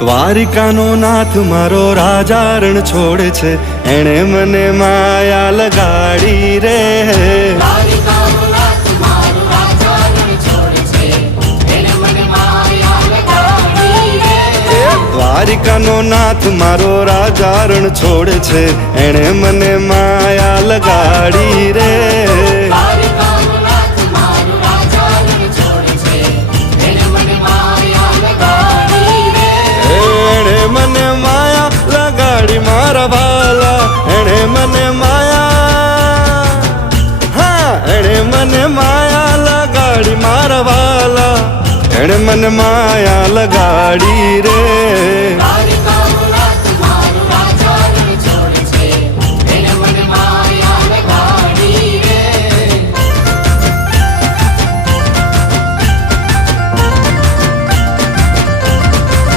દ્વારિકાનો નાથ મારો રાજા રણ છોડે છે, એણે મને માયા લગાડી રે. દ્વારિકાનો નાથ મારો રાજા રણ છોડે છે, એણે મને માયા લગાડી રે. દ્વારિકાનો નાથ મારો રાજા રણ છોડે છે, એણે મને માયા લગાડી રે. દ્વારિકાનો નાથ મારો રાજા રણ છોડે છે, એણે મને માયા લગાડી રે. એણે મને માયા લગાડી મારા ભાલા, એણે મને માયા, હા એણે મને માયા લગાડી મારા ભાલા, એણે મને માયા લગાડી